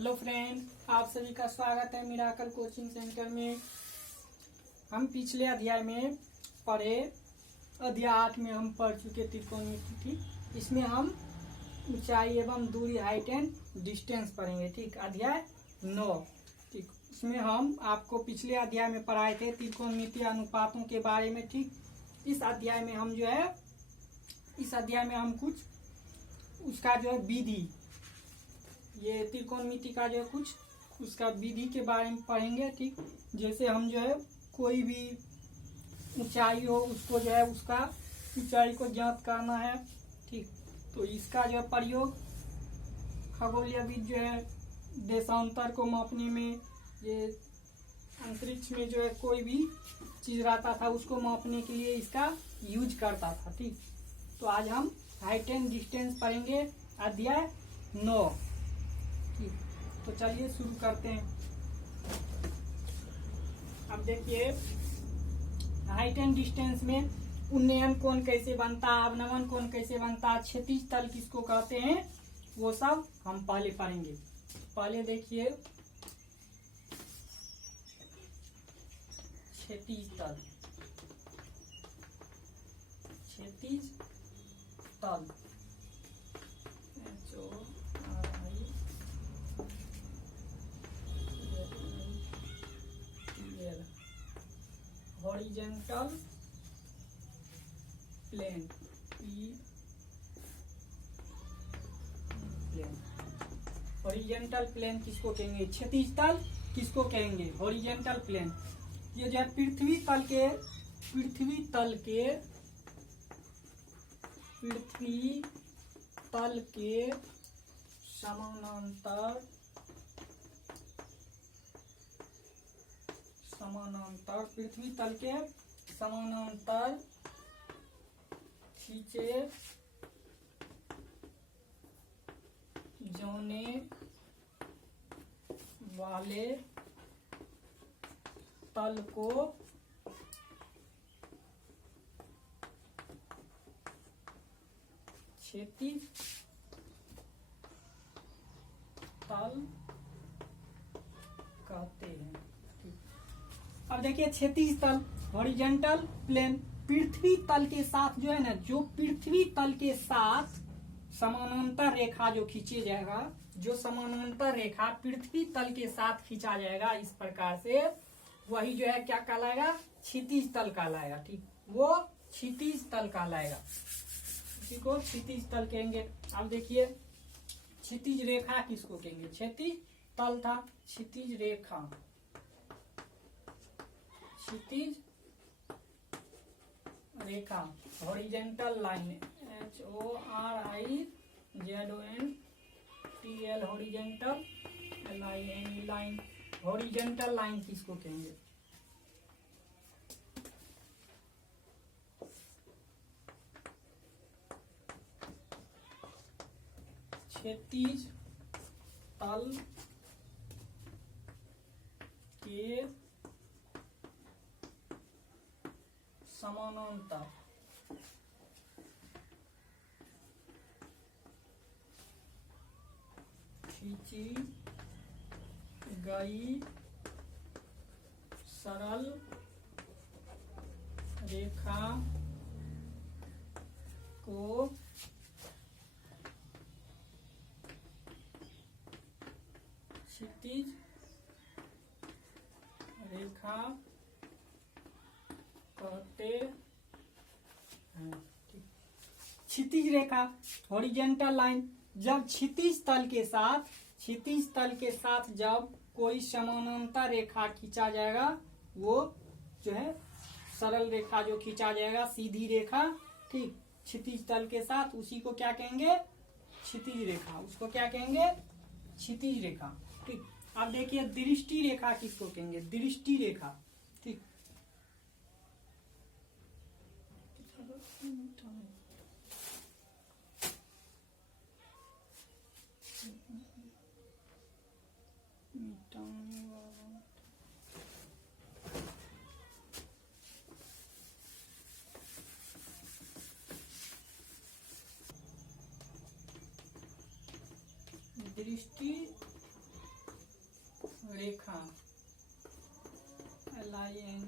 Hello friend, आप सभी का स्वागत है मिराकल कोचिंग सेंटर में। हम पिछले अध्याय में पढ़े, अध्याय 8 में हम पढ़ चुके त्रिकोणमिति। इसमें हम ऊंचाई एवं दूरी, हाइट एंड डिस्टेंस पढ़ेंगे। ठीक, अध्याय 9। ठीक, उसमें हम आपको पिछले अध्याय में पढ़ाए थे त्रिकोणमिति अनुपातों के बारे में। ठीक, इस अध्याय में हम कुछ उसका विधि, ये त्रिकोणमिति का कुछ उसका विधि के बारे में पढ़ेंगे। ठीक, जैसे हम कोई भी ऊंचाई हो उसको उसका ऊंचाई को ज्ञात करना है। ठीक, तो इसका प्रयोग खगोलीयविद देशांतर को मापने में, ये अंतरिक्ष में कोई भी चीज रहता था उसको मापने के लिए इसका यूज करता था। ठीक, तो आज हम हाइट एंड डिस्टेंस पढ़ेंगे, अध्याय 9। ठीक, तो चलिए शुरू करते हैं। अब देखिए, हाइट एंड डिस्टेंस में उन्नयन कोण कैसे बनता, अवनमन कोण कैसे बनता, क्षैतिज तल किसको कहते हैं, वो सब हम पहले पढ़ेंगे। पहले देखिए क्षैतिज तल। क्षैतिज तल हॉरिजॉन्टल प्लेन, हॉरिजॉन्टल प्लेन किसको कहेंगे, क्षैतिज तल किसको कहेंगे, हॉरिजॉन्टल प्लेन। ये पृथ्वी तल के समानांतर पृथ्वी तल के समानांतर खींचे जाने वाले तल को क्षैतिज तल कहते हैं। अब देखिए क्षैतिज तल, हॉरिजॉन्टल प्लेन, पृथ्वी तल के साथ जो पृथ्वी तल के साथ समानांतर रेखा जो खींचे जाएगा, जो समानांतर रेखा पृथ्वी तल के साथ खींचा जाएगा इस प्रकार से, वही क्या कहलाएगा, क्षैतिज तल कहलाएगा। ठीक, वो क्षैतिज तल कहलाएगा, इसी को क्षैतिज तल कहेंगे। अब देखिए क्षैतिज रेखा किसको कहेंगे, क्षैतिज तल था, क्षैतिज रेखा, क्षैतिज रेखा, horizontal line, HORIZONTL, horizontal line, horizontal line किसको कहेंगे, क्षैतिज तल के समानांतर खींची गई सरल रेखा को क्षैतिज रेखा कहते हैं। क्षैतिज रेखा, हॉरिजॉन्टल लाइन, जब क्षैतिज तल के साथ जब कोई समानांतर रेखा खींचा जाएगा, वो सरल रेखा जो खींचा जाएगा, सीधी रेखा। ठीक, क्षैतिज तल के साथ, उसी को क्या कहेंगे, क्षैतिज रेखा, उसको क्या कहेंगे, क्षैतिज रेखा। ठीक, अब देखिए दृष्टि रेखा किसको कहेंगे, दृष्टि रेखा। ठीक, दृष्टि रेखा, LIN,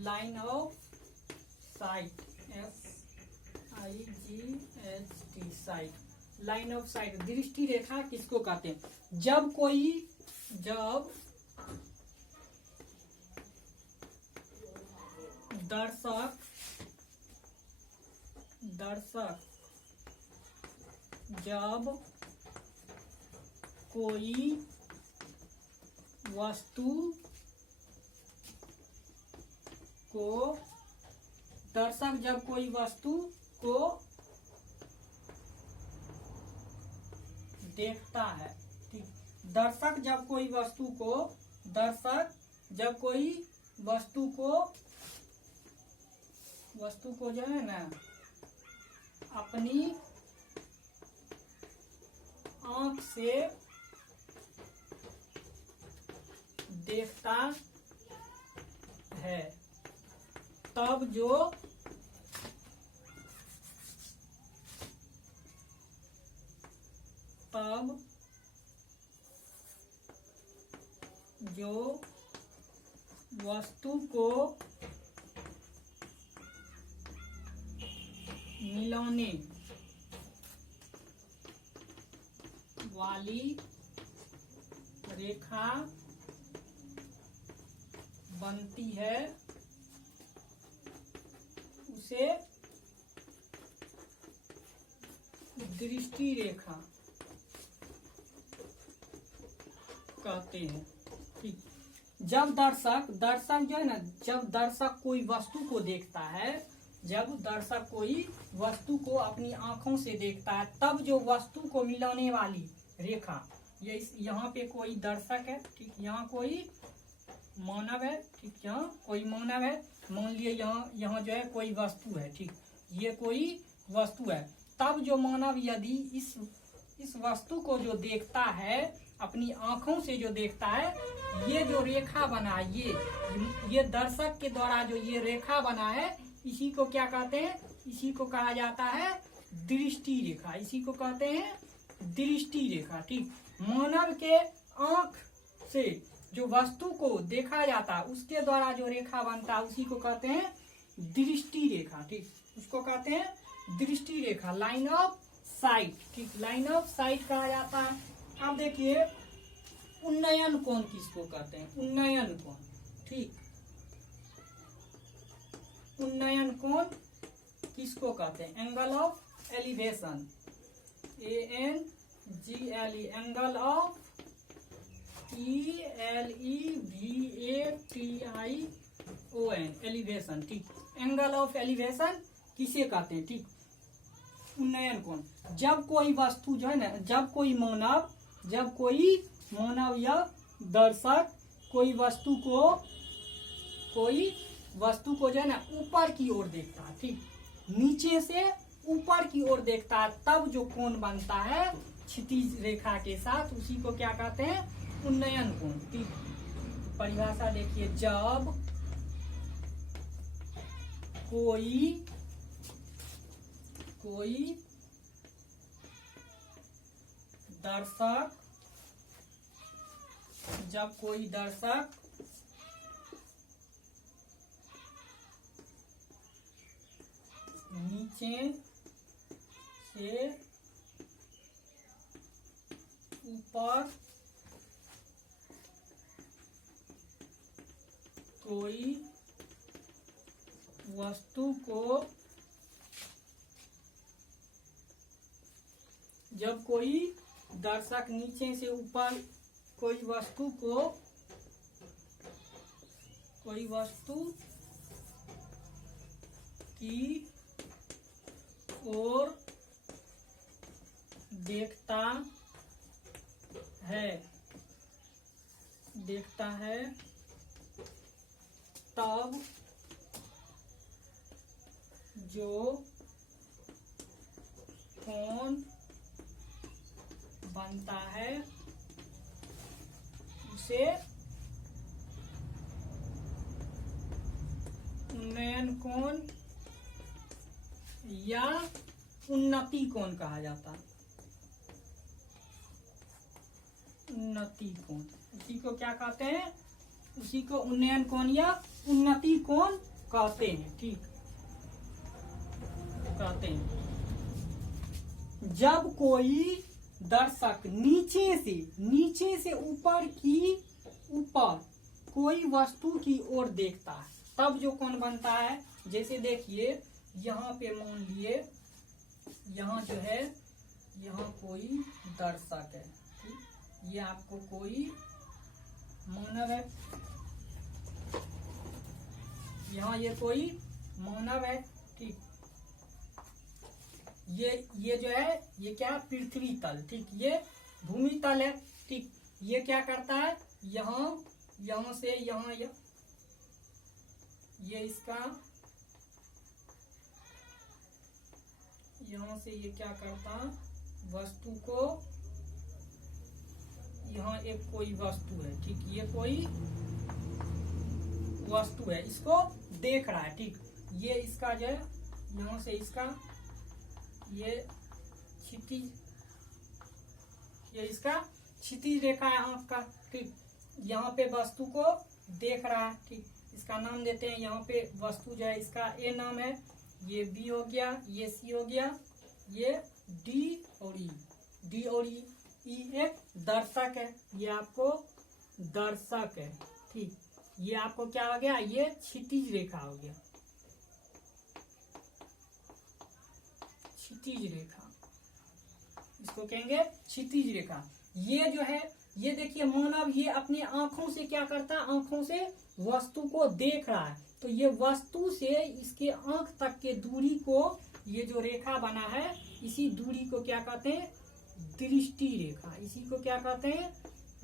line of site, SIGHT, site, line of site, दृष्टि रेखा किसको कहते हैं? जब दर्शक जब कोई वस्तु को देखता है, ठीक, दर्शक जब कोई वस्तु को जो है ना अपनी आंख से देखता है, तब जो वस्तु को मिलाने वाली रेखा बनती है, उसे दृष्टि रेखा कहते हैं, ठीक। जब दर्शक जो है ना, जब दर्शक कोई वस्तु को देखता है, जब दर्शक कोई वस्तु को अपनी आंखों से देखता है, तब जो वस्तु को मिलाने वाली रेखा, ये यहाँ पे कोई दर्शक है, ठीक, यहाँ कोई मानव है, ठीक, यहाँ कोई मानव है, मान लिए यहाँ जो है कोई वस्तु है, ठीक, ये कोई वस्तु है, तब जो मानव यदि इस वस्तु को जो देखता है, अपनी आंखों से जो देखता है, ये जो रेखा बना है, ये दर्शक के द्वारा जो ये रेखा बना है, इसी को क्या कहते हैं? इसी को कहा जाता है दृष्टि रेखा, इसी को कहते हैं दृष्टि रेखा, ठीक। मानव के आंख से जो वस्तु को देखा जाता है, उसके द्वारा जो रेखा बनता है, उसी को कहते हैं दृष्टि रेखा, ठीक, उसको कहते हैं दृष्टि रेखा, लाइन ऑफ साइट, ठीक, लाइन ऑफ साइट कहा जाता है। अब देखिए उन्नयन कोण किसको कहते हैं? उन्नयन कोण, ठीक, उन्नयन कोण किसको कहते हैं? Angle of elevation, ANGLE, angle of ELEVATION, elevation, ठीक, एंगल ऑफ एलिवेशन किसे कहते हैं? ठीक, उन्नयन कोण। जब कोई वस्तु जो है ना, जब कोई मानव या दर्शक कोई वस्तु को जो है ना ऊपर की ओर देखता है, ठीक, नीचे से ऊपर की ओर देखता है, तब जो कोण बनता है क्षितिज रेखा के साथ, उसी को क्या कहते हैं? उन्नयन कोण, ठीक। परिभाषा देखिए, जब कोई दर्शक नीचे से ऊपर कोई वस्तु को, जब कोई दर्शक नीचे से ऊपर कोई वस्तु की ओर देखता है, तब जो कोण बनता है, उसे उन्नयन कोण या उन्नति कोण कहा जाता है। उन्नति कोण, उसी को क्या कहते हैं, उसी को उन्नयन कोण या उन्नति कोण कहते हैं। ठीक, कहते हैं। जब कोई दर्शक नीचे से ऊपर कोई वस्तु की ओर देखता है तब जो कोण बनता है। जैसे देखिए यहाँ पे मान लिए यहाँ जो है यहाँ कोई दर्शक है। ठीक, ये आपको कोई मानव है, यहाँ ये कोई मानव है। ठीक, ये जो है ये क्या, पृथ्वी तल। ठीक, ये भूमि तल है। ठीक, ये क्या करता है, यहाँ से यहाँ ये इसका यहाँ से ये क्या करता है, वस्तु को, यहाँ एक कोई वस्तु है। ठीक, ये कोई वस्तु है, इसको देख रहा है। ठीक, ये इसका जो है यहाँ से इसका ये क्षितिज, ये इसका क्षितिज रेखा है आंख का। ठीक, यहाँ पे वस्तु को देख रहा है। ठीक, इसका नाम देते हैं, यहाँ पे वस्तु जो है इसका ए नाम है, ये बी हो गया, ये सी हो गया, ये डी और ई एक दर्शक है। ये आपको दर्शक है। ठीक, ये आपको क्या हो गया, ये क्षितिज रेखा हो गया, क्षितिज रेखा, इसको कहेंगे क्षितिज रेखा। ये जो है ये देखिए मानव ये अपने आंखों से क्या करता है, आंखों से वस्तु को देख रहा है। तो ये वस्तु से इसके आंख तक के दूरी को, ये जो रेखा बना है इसी दूरी को क्या कहते हैं, दृष्टि रेखा। इसी को क्या कहते हैं,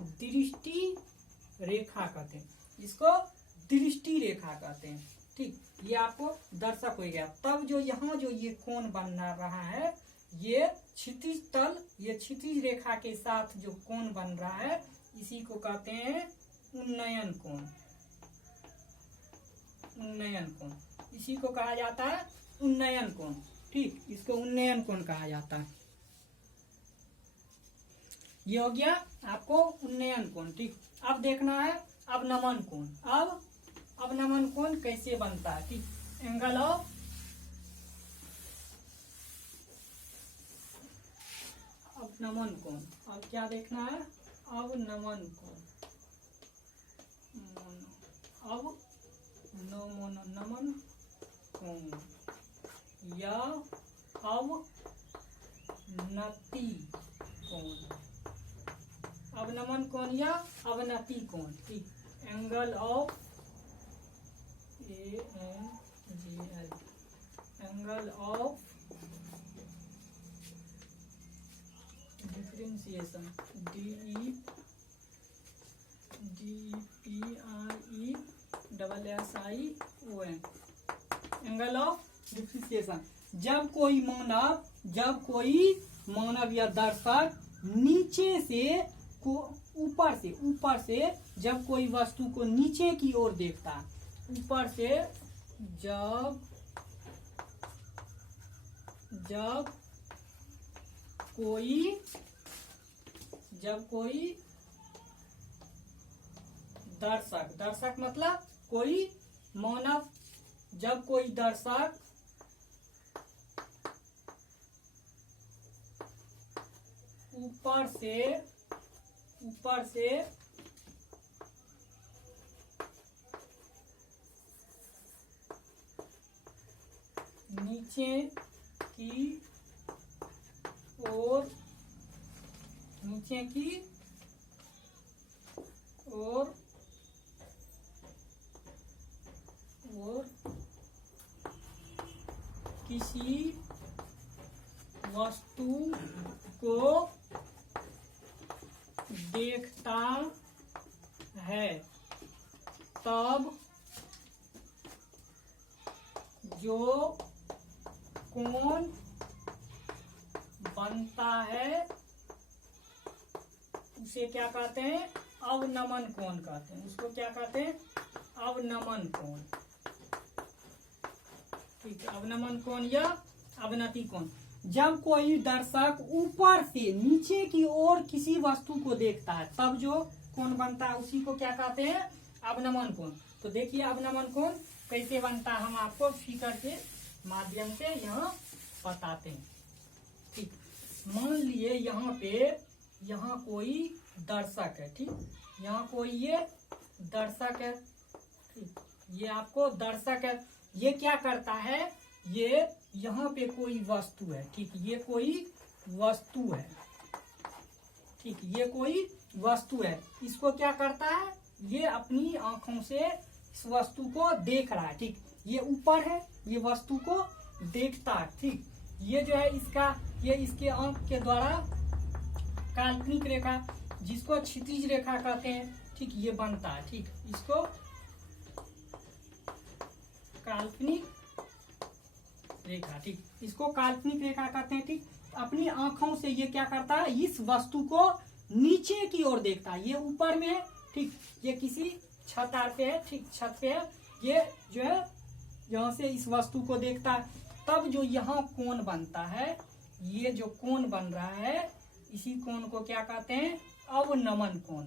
दृष्टि रेखा कहते हैं, इसको दृष्टि रेखा कहते हैं। ठीक, ये आपको दर्शक हो गया। तब जो यहाँ जो ये कोण बन रहा है, ये क्षितिज तल, ये क्षितिज रेखा के साथ जो कोण बन रहा है इसी को कहते हैं उन्नयन कोण। उन्नयन कोण, इसी को कहा जाता है उन्नयन कोण। ठीक, इसको उन्नयन कोण कहा जाता है। ये हो गया आपको उन्नयन कोण। ठीक, अब देखना है अब नमन कोण। अब नमन कोण कैसे बनता है। ठीक, एंगल ऑफ नमन कोण। अब क्या देखना है, अब नमन कोण, अब नमन कोण या अवनति कोण, अवनमन कोण या अवनति कोण। ठीक, angle of ANGL, angle of differentiation, DEPRESSION, angle of differentiation. जब कोई मानव या दर्शक नीचे से ऊपर से जब कोई वस्तु को नीचे की ओर देखता है, ऊपर से जब कोई दर्शक मतलब कोई मानव, जब कोई दर्शक ऊपर से नीचे की ओर किसी वस्तु को देखता है तब जो कोण बनता है उसे क्या कहते हैं, अवनमन कोण कहते हैं। उसको क्या कहते हैं, अवनमन कोण। ठीक है, अवनमन कोण या अवनति कोण। जब कोई दर्शक ऊपर से नीचे की ओर किसी वस्तु को देखता है तब जो कोण बनता है उसी को क्या कहते हैं, अवनमन कोण। तो देखिए अवनमन कोण कैसे बनता है हम आपको फिगर के माध्यम से यहाँ बताते हैं। ठीक, मान लिए यहाँ पे यहाँ कोई दर्शक है। ठीक, यहाँ कोई ये दर्शक है। ठीक, ये आपको दर्शक है। ये क्या करता है, ये यहाँ पे कोई वस्तु है। ठीक, ये कोई वस्तु है। ठीक, ये कोई वस्तु है। इसको क्या करता है, ये अपनी आंखों से इस वस्तु को देख रहा है। ठीक, ये ऊपर है, ये वस्तु को देखता है। ठीक, ये जो है इसका, ये इसके आंख के द्वारा काल्पनिक रेखा जिसको क्षितिज रेखा कहते हैं। ठीक, ये बनता है। ठीक, इसको काल्पनिक रेखा। ठीक, इसको काल्पनिक रेखा कहते हैं। ठीक, अपनी आंखों से ये क्या करता है, इस वस्तु को नीचे की ओर देखता है। ये ऊपर में है। ठीक, ये किसी छत पे है। ठीक, छत पे है। ये जो है यहाँ से इस वस्तु को देखता है। तब जो यहाँ कोण बनता है, ये जो कोण बन रहा है इसी कोण को क्या कहते हैं, अवनमन कोण।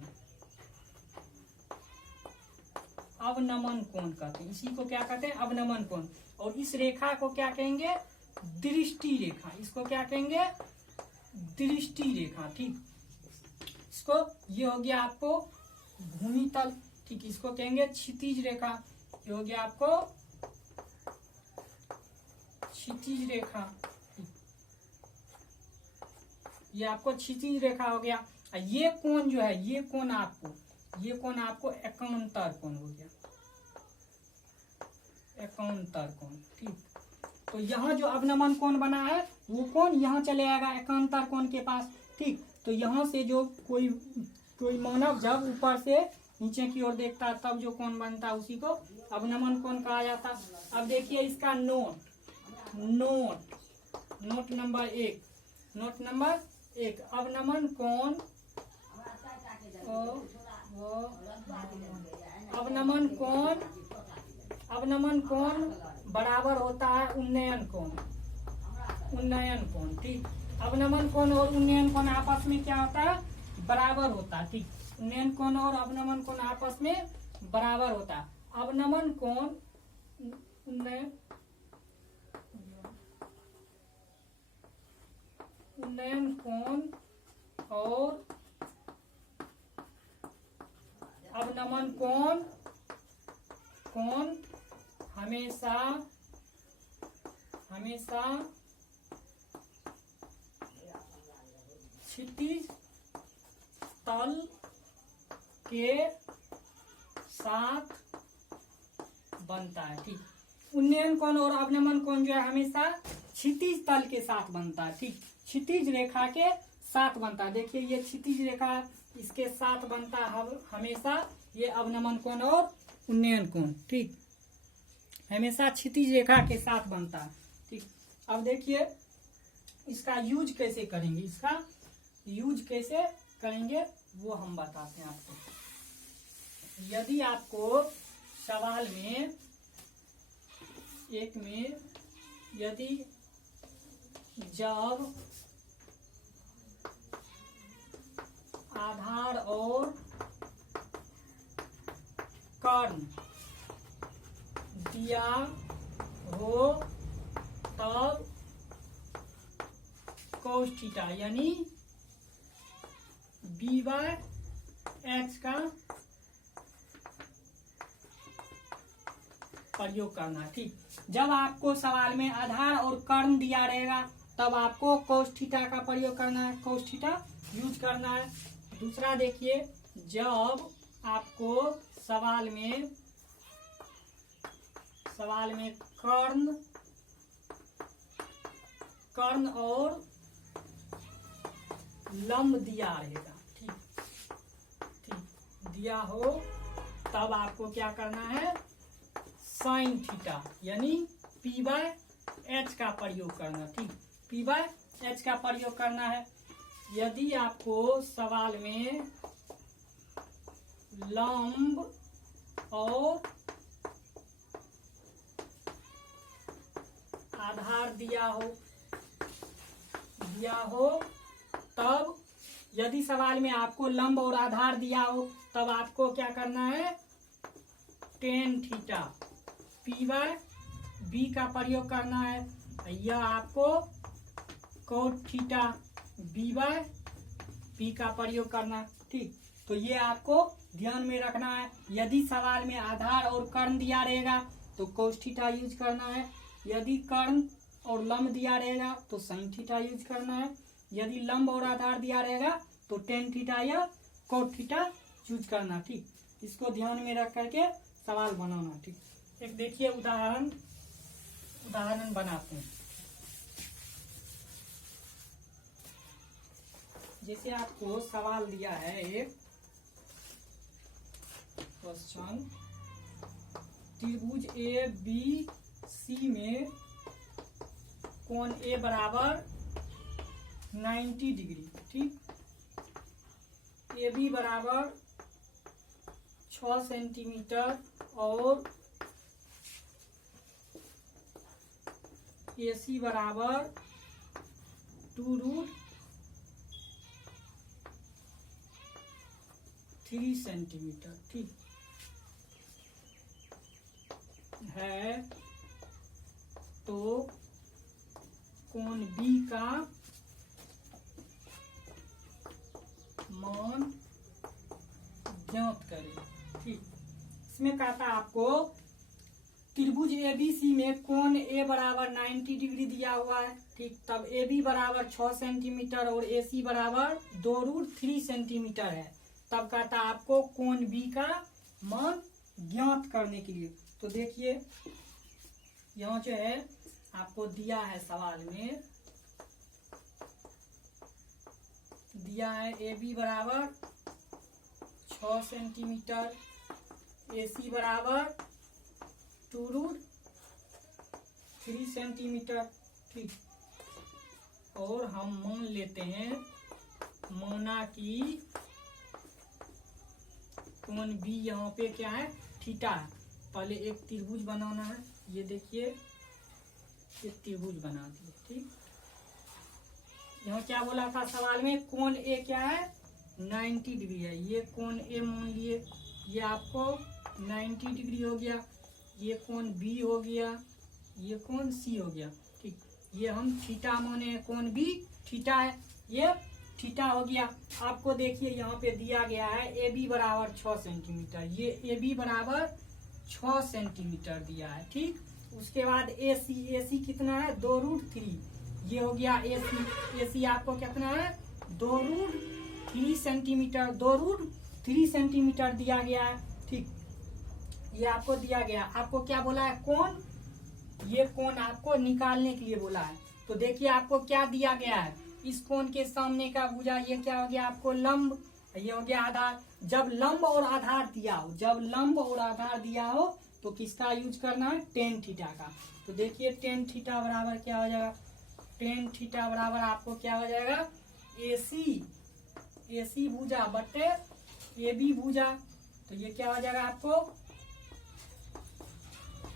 अवनमन कोण कहते हैं। इसी को क्या कहते हैं, अवनमन कोण। और इस रेखा को क्या कहेंगे, दृष्टि रेखा। इसको क्या कहेंगे, दृष्टि रेखा। ठीक, इसको ये हो गया आपको भूमि तल। ठीक, इसको कहेंगे क्षितिज रेखा। ये हो गया आपको क्षितिज रेखा। ये आपको क्षितिज रेखा हो गया। ये कोण जो है, ये कोण आपको एकांतर कोण हो गया, एकांतर कोण। ठीक, तो यहाँ जो अवनमन कोण बना है वो कोण यहाँ चले आएगा एकांतर कोण के पास। ठीक, तो यहाँ से जो कोई मानव जब ऊपर से नीचे की ओर देखता है तब जो कोण बनता है उसी को अवनमन कोण कहा जाता है। अब देखिए इसका नोट नंबर 1। नोट नंबर 1, अवनमन कोण अवनमन कोण बराबर होता है उन्नयन कोण। ठीक, अवनमन कोण और उन्नयन कोण आपस में क्या होता है, बराबर होता है। ठीक, उन्नयन कोण और अवनमन कोण आपस में बराबर होता है। अवनमन कोण उन्नयन कोण और अवनमन कोण हमेशा क्षितिज तल के साथ बनता है। ठीक, उन्नयन कोण और अवनमन कोण जो है हमेशा क्षितिज तल के साथ बनता है। ठीक, क्षितिज रेखा के साथ बनता है। देखिए ये क्षितिज रेखा इसके साथ बनता है हमेशा, ये अवनमन कोण और उन्नयन कोण। ठीक, हमेशा क्षितिज रेखा के साथ बनता है। ठीक, अब देखिए इसका यूज कैसे करेंगे, इसका यूज कैसे करेंगे वो हम बताते हैं आपको। यदि आपको सवाल में यदि जब आधार और कर्ण दिया हो तब cos थीटा यानी b/x का प्रयोग करना है। ठीक, जब आपको सवाल में आधार और कर्ण दिया रहेगा तब आपको cos थीटा का प्रयोग करना है, cos थीटा यूज करना है। दूसरा देखिए, जब आपको सवाल में कर्ण और लंब दिया रहेगा। ठीक, दिया हो तब आपको क्या करना है, sin थीटा यानी p/h का प्रयोग करना। ठीक, p/h का प्रयोग करना है। यदि आपको सवाल में लंब और आधार दिया हो दिया हो तब, यदि सवाल में आपको लंब और आधार दिया हो तब आपको क्या करना है, tan theta P by B का प्रयोग करना है। यह आपको cot theta B by B का प्रयोग करना। ठीक, तो ये आपको ध्यान में रखना है। यदि सवाल में आधार और कर्ण दिया रहेगा तो कोस थीटा यूज करना है, यदि कर्ण और लंब दिया रहेगा तो साइन थीटा यूज करना है, यदि लंब और आधार दिया रहेगा तो टेन थीटा या कोट थीटा यूज करना। ठीक, इसको ध्यान में रख करके सवाल बनाना। ठीक, एक देखिए उदाहरण बनाते हैं। जैसे आपको सवाल दिया है एक क्वेश्चन, त्रिभुज ए बी सी में कोण ए बराबर 90 डिग्री। ठीक, ए बी बराबर 6 सेंटीमीटर और ए सी बराबर 2√3 सेंटीमीटर। ठीक है, तो कोण बी का मान ज्ञात करें। ठीक, इसमें कहता है आपको त्रिभुज ए बी सी में कोण ए बराबर 90 डिग्री दिया हुआ है। ठीक, तब ए बी बराबर 6 सेंटीमीटर और ए सी बराबर 2√3 सेंटीमीटर है। तब कहता है आपको कोण बी का मान ज्ञात करने के लिए। तो देखिए यहाँ जो है आपको दिया है, सवाल में दिया है ए बी बराबर 6 सेंटीमीटर, ए सी बराबर 2√3 सेंटीमीटर। ठीक, और हम मान लेते हैं, माना कि कोण बी यहाँ पे क्या है, थीटा है। पहले एक त्रिभुज बनाना है। ये देखिए एक त्रिभुज बना दिए। ठीक, यहाँ क्या बोला था सवाल में, कोण ए क्या है, 90 डिग्री है। ये कोण ए मान लिए, ये आपको 90 डिग्री हो गया। ये कोण बी हो गया, ये कोण सी हो गया। ठीक, ये हम थीटा माने, कोण बी थीटा है, ये थीटा हो गया। आपको देखिए यहाँ पे दिया गया है ए बी बराबर 6 सेंटीमीटर, ये ए बी बराबर 6 सेंटीमीटर दिया है। ठीक, उसके बाद ए सी कितना है, 2√3, ये हो गया ए सी आपको कितना है, 2√3 सेंटीमीटर, 2√3 सेंटीमीटर दिया गया है। ठीक, ये आपको दिया गया। आपको क्या बोला है, कोण, ये कोण आपको निकालने के लिए बोला है। तो देखिए आपको क्या दिया गया है, इस कोण के सामने का भुजा, ये क्या हो गया आपको, लंब, ये हो गया आधार। जब लंब और आधार दिया हो, जब लंब और आधार दिया हो तो किसका यूज करना है, टेन थीटा का। तो देखिए टेन थीटा बराबर क्या हो जाएगा, टेन थीटा बराबर आपको क्या हो जाएगा, ए सी भुजा बटे ए बी भुजा। तो ये क्या हो जाएगा आपको,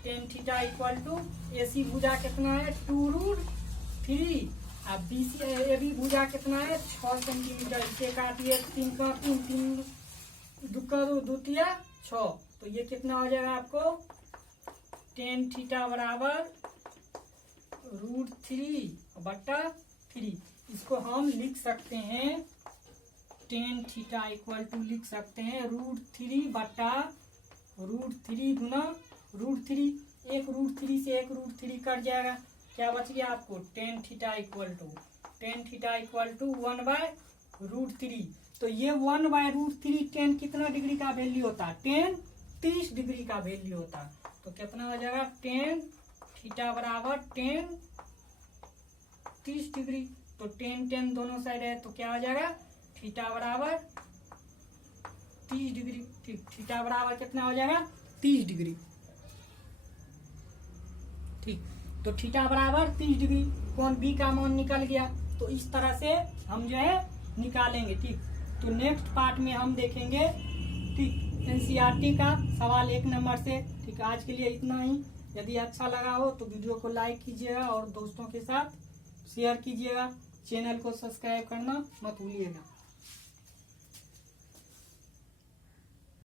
टेन थीटा इक्वल टू ए सी भुजा कितना है, 2√3, अब बी सी ए बी भुजा कितना है, 6 सेंटीमीटर। इसे काटिए, 3 का 3 दुक्का 2 तिया 6। तो ये कितना हो जाएगा आपको, टेन थीटा बराबर √3/3। इसको हम लिख सकते हैं, टेन थीटा इक्वल टू लिख सकते हैं √3/√3 गुना √3। एक √3 से एक √3 कट जाएगा, क्या बच गया आपको, टेन थीटा इक्वल टू 1/√3। तो ये 1/√3 टेन कितना डिग्री का वैल्यू होता है, टेन 30 डिग्री का वैल्यू होता है। तो कितना हो जाएगा, टेन थीटा बराबर टेन 30 डिग्री। तो टेन दोनों साइड है, तो क्या हो जाएगा, थीटा बराबर 30 डिग्री। ठीक, थीटा बराबर कितना हो जाएगा, 30 डिग्री। ठीक, तो थीटा बराबर 30 डिग्री, कोण बी का मान निकल गया। तो इस तरह से हम जो है निकालेंगे। ठीक, तो नेक्स्ट पार्ट में हम देखेंगे, ठीक, एनसीईआरटी का सवाल 1 नंबर से। ठीक, आज के लिए इतना ही। यदि अच्छा लगा हो तो वीडियो को लाइक कीजिएगा और दोस्तों के साथ शेयर कीजिएगा। चैनल को सब्सक्राइब करना मत भूलिएगा।